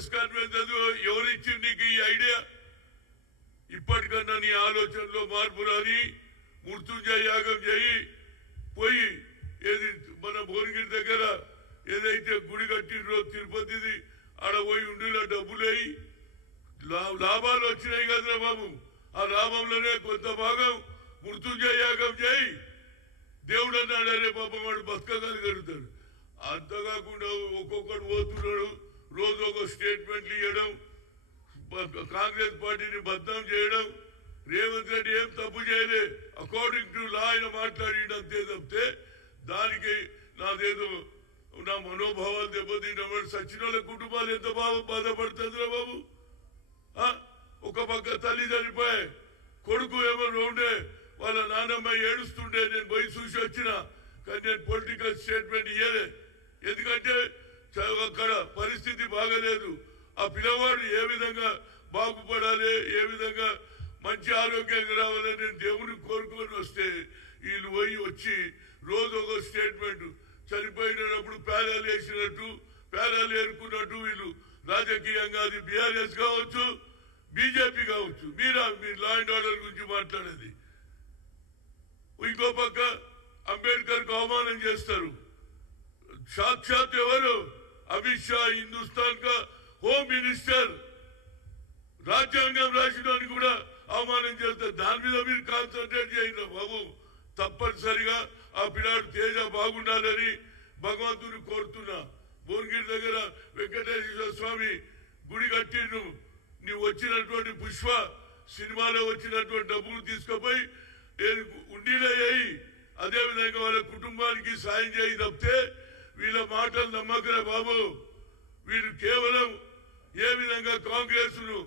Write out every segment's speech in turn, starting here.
Press conference ఎవరిచ్చింది నీకు ఈ idea? ఇప్పటికన్నా నీ ఆలోచనలో మార్పు రాని మృత్యుంజయ యాగం చేయి పోయి ఏది మన భువనగిరి దగ్గర ఏదైతే గుడి కట్టినరో తిరుపతిది ఆడ పోయి ఉండిలో డబ్బులేయి లాభాలు వచ్చినాయి కదరా బాబు. ఆ లాభంలోనే కొంత భాగం మృత్యుంజయ యాగం చేయి. దేవుడు అన్నాడు అరే పాపం వాడు బతకగలుగుతాడు. అంతకాకుండా ఒక్కొక్కడు పోతున్నాడు, రోజు ఒక స్టేట్మెంట్లు ఇవ్వడం, కాంగ్రెస్ పార్టీని బద్నాం చేయడం. రేవంత్ రెడ్డి ఏం తప్పు చేయలే, అకార్డింగ్ టు లా ఆయన మాట్లాడిండు అంతే తప్పితే దానికి నాదేదో నా మనోభావాలు దెబ్బతిన్నవాడు సచిన వాళ్ళ కుటుంబాలు ఎంత బాధపడుతుందిరా బాబు. ఒక పక్క తల్లి చనిపోయి కొడుకు ఏమో ఉండే వాళ్ళ నాన్నమ్మ ఏడుస్తుండే నేను పోయి చూసి వచ్చిన, కానీ నేను పొలిటికల్ స్టేట్మెంట్ ఇయ్యలే. ఎందుకంటే అక్కడ పరిస్థితి బాగలేదు. ఆ పిల్లవాడు ఏ విధంగా బాగుపడాలి, ఏ విధంగా మంచి ఆరోగ్యంగా రావాలని నేను దేవుని కోరుకొని వస్తే వీళ్ళు పోయి వచ్చి రోజు ఒక స్టేట్మెంట్ చనిపోయినప్పుడు పేలాలు వేసినట్టు పేలాలు ఏరుకున్నట్టు వీళ్ళు రాజకీయంగా అది బీఆర్ఎస్ కావచ్చు బీజేపీ కావచ్చు మీరు లా అండ్ ఆర్డర్ గురించి మాట్లాడేది. ఇంకో పక్క అంబేద్కర్ కు అవమానం చేస్తారు. సాక్షాత్ ఎవరు? అమిత్ షా, హిందుస్థాన్ కా హోమ్ మినిస్టర్, రాజ్యాంగం రాసినాన్ని కూడా అవమానం చేస్తారు. దాని మీద మీరు కాన్సన్ట్రేట్ చేయండి బాబు. తప్పనిసరిగా ఆ పిల్లాడు తేజ బాగుండాలని భగవంతుని కోరుతున్నా. భువనగిరి దగ్గర వెంకటేశ్వర స్వామి గుడి కట్టిను. నీవు వచ్చినటువంటి పుష్ప సినిమాలో వచ్చినటువంటి డబ్బులు తీసుకుపోయి ఉండిలో అయ్యి అదే విధంగా వాళ్ళ కుటుంబానికి సాయం చేయి తప్పితే వీళ్ళ మాటలు నమ్మకలే బాబు. వీళ్ళు కేవలం ఏ విధంగా కాంగ్రెస్ ను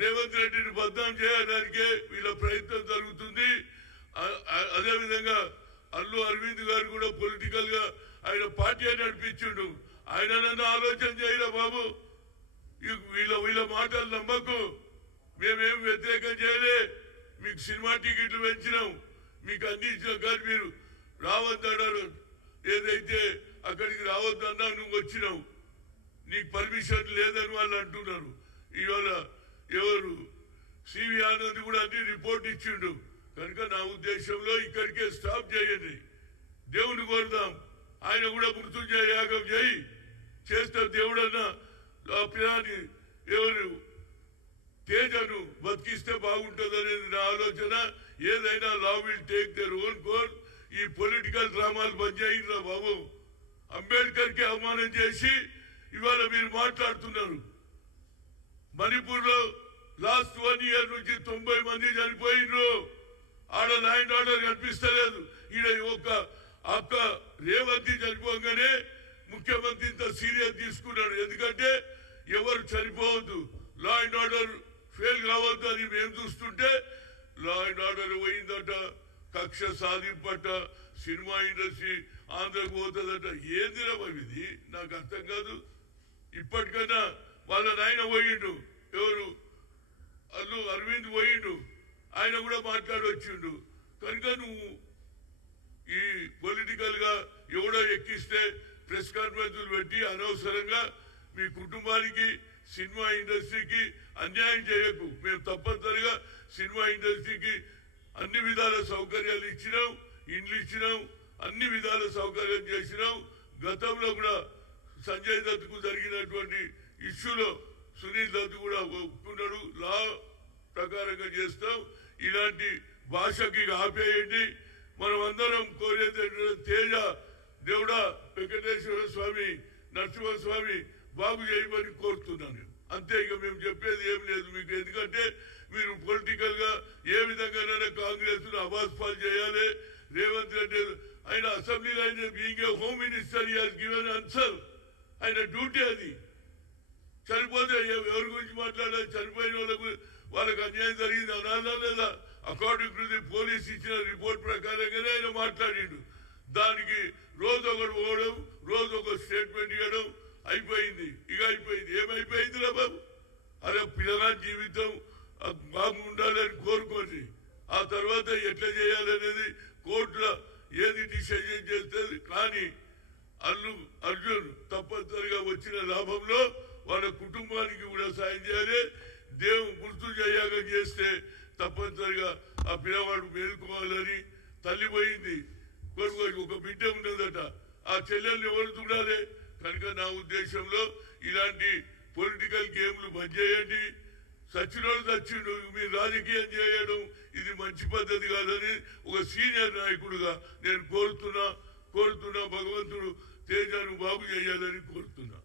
రేవంత్ రెడ్డిని బద్నాం చేయడానికే వీళ్ళ ప్రయత్నం జరుగుతుంది. అదే విధంగా అల్లు అరవింద్ గారు కూడా పొలిటికల్ గా ఆయన పార్టీ నడిపించిండు. ఆయన నన్ను ఆలోచన చేయలే బాబు. వీళ్ళ మాటలు నమ్మకు. మేమేం వ్యతిరేకం చేయలే. మీకు సినిమా టికెట్లు పెంచినాం, మీకు అన్ని ఇచ్చినాం, కానీ మీరు రావద్దన్నారు. ఏదైతే అక్కడికి రావద్దన్నా నువ్వు వచ్చినావు, నీకు పర్మిషన్ లేదని వాళ్ళు అంటున్నారు. ఇవాళ ఎవరు సివి ఆనంద్ కూడా అన్ని రిపోర్ట్ ఇచ్చిండు. కనుక నా ఉద్దేశంలో ఇక్కడికే స్టాప్ చేయండి. దేవుని కోరుదాం. ఆయన కూడా మృత్యుంజయ యాగం చేస్తే దేవుడన్నా ఆ పిల్లాన్ని ఎవరు తేజను బతికిస్తే బాగుంటుంది అనేది నా ఆలోచన. ఏదైనా law will take their own course. ఈ పొలిటికల్ డ్రామాలు బంద్ చేయండిరా బాబు. అంబేద్కర్ కి అవమానం చేసి ఇవాళ మీరు మాట్లాడుతున్నారు. మణిపూర్ లో లాస్ట్ 1 ఇయర్ నుంచి 90 మంది చనిపోయినరు. ఆడ లా అండ్ ఆర్డర్ కనిపిస్తలేదు. ఈడ ఒక అక్క రేవంత్ చనిపోగానే ముఖ్యమంత్రి ఇంత సీరియస్ తీసుకున్నాడు. ఎందుకంటే ఎవరు చనిపోవద్దు, లా అండ్ ఆర్డర్ ఫెయిల్ కావద్దు అని మేము చూస్తుంటే లా అండ్ ఆర్డర్ పోయిందట, కక్ష సాధింపట, సినిమా ఇండస్ట్రీ ఆంధ్రకు పోతుందట. ఏందిరా ఇది నాకు అర్థం కాదు. ఇప్పటికన్నా వాళ్ళ నాయన పోయిండు, ఎవరు అల్లు అరవింద్ పోయిండు, ఆయన కూడా మాట్లాడొచ్చిండు. కనుక నువ్వు ఈ పొలిటికల్ గా ఎవడో ఎక్కిస్తే ప్రెస్ కాన్ఫరెన్స్లు పెట్టి అనవసరంగా మీ కుటుంబానికి సినిమా ఇండస్ట్రీకి అన్యాయం చేయకు. మేము తప్పనిసరిగా సినిమా ఇండస్ట్రీకి అన్ని విధాల సౌకర్యాలు ఇచ్చినాం, ఇండ్లు ఇచ్చినాం, అన్ని విధాల సౌకర్యం చేసినాం. గతంలో కూడా సంజయ్ దత్ కు జరిగినటువంటి ఇష్యూలో సునీల్ దత్ కూడా ఒప్పుకున్నాడు. లా ప్రకారంగా చేస్తాం. ఇలాంటి భాషకి ఆపేయండి. మనం అందరం కోరేది తేజ దేవుడా వెంకటేశ్వర స్వామి నరసింహస్వామి బాగు చేయమని కోరుతున్నాను. అంతే. ఇక మేము చెప్పేది ఏం లేదు మీకు. ఎందుకంటే మీరు పొలిటికల్ గా ఏ విధంగా కాంగ్రెస్ ను అవాస్పాలు చేయాలి. రేవంత్ రెడ్డి ఆయన అసెంబ్లీలో ఆయన being a home minister has given answer. ఆయన డ్యూటీ అది. చనిపోతే ఎవరి గురించి మాట్లాడాలి? చనిపోయిన వాళ్ళకు అన్యాయం జరిగింది అనాలా లేదా? అకార్డింగ్ టు ది పోలీస్ ఇచ్చిన రిపోర్ట్ ప్రకారంగానే ఆయన మాట్లాడిండు. దానికి రోజు ఒకటి పోవడం, రోజు ఒక స్టేట్మెంట్ ఇవ్వడం అయిపోయింది. ఇక అయిపోయింది. ఏమైపోయిందిరా బాబు? అరే పిల్లగాని జీవితం బాగుండాలని కోరుకోండి. ఆ తర్వాత ఎట్లా చేయాలనేది కోర్టులో ఏది డిసిజన్ చేస్తుంది. కానీ అల్లు అర్జున్ తప్పనిసరిగా వచ్చిన లాభంలో వాళ్ళ కుటుంబానికి కూడా సాయం చేయాలి. మృత్యుంజయ యాగం చేస్తే తప్పనిసరిగా ఆ పిల్లవాడు మేలుకోవాలని తల్లి పోయింది, ఒక బిడ్డ ఉన్నదట, ఆ చెల్లెల్ని ఎవరు చూడాలి? కనుక నా ఉద్దేశంలో ఇలాంటి పొలిటికల్ గేమ్లు బంద్ చేయండి. సచ్చినోడు సచ్చిండు, మీరు రాజకీయం చేయడం ఇది మంచి పద్ధతి కాదని ఒక సీనియర్ నాయకుడుగా నేను కోరుతున్నా. భగవంతుడు తేజాను బాగు చేయాలని కోరుతున్నా.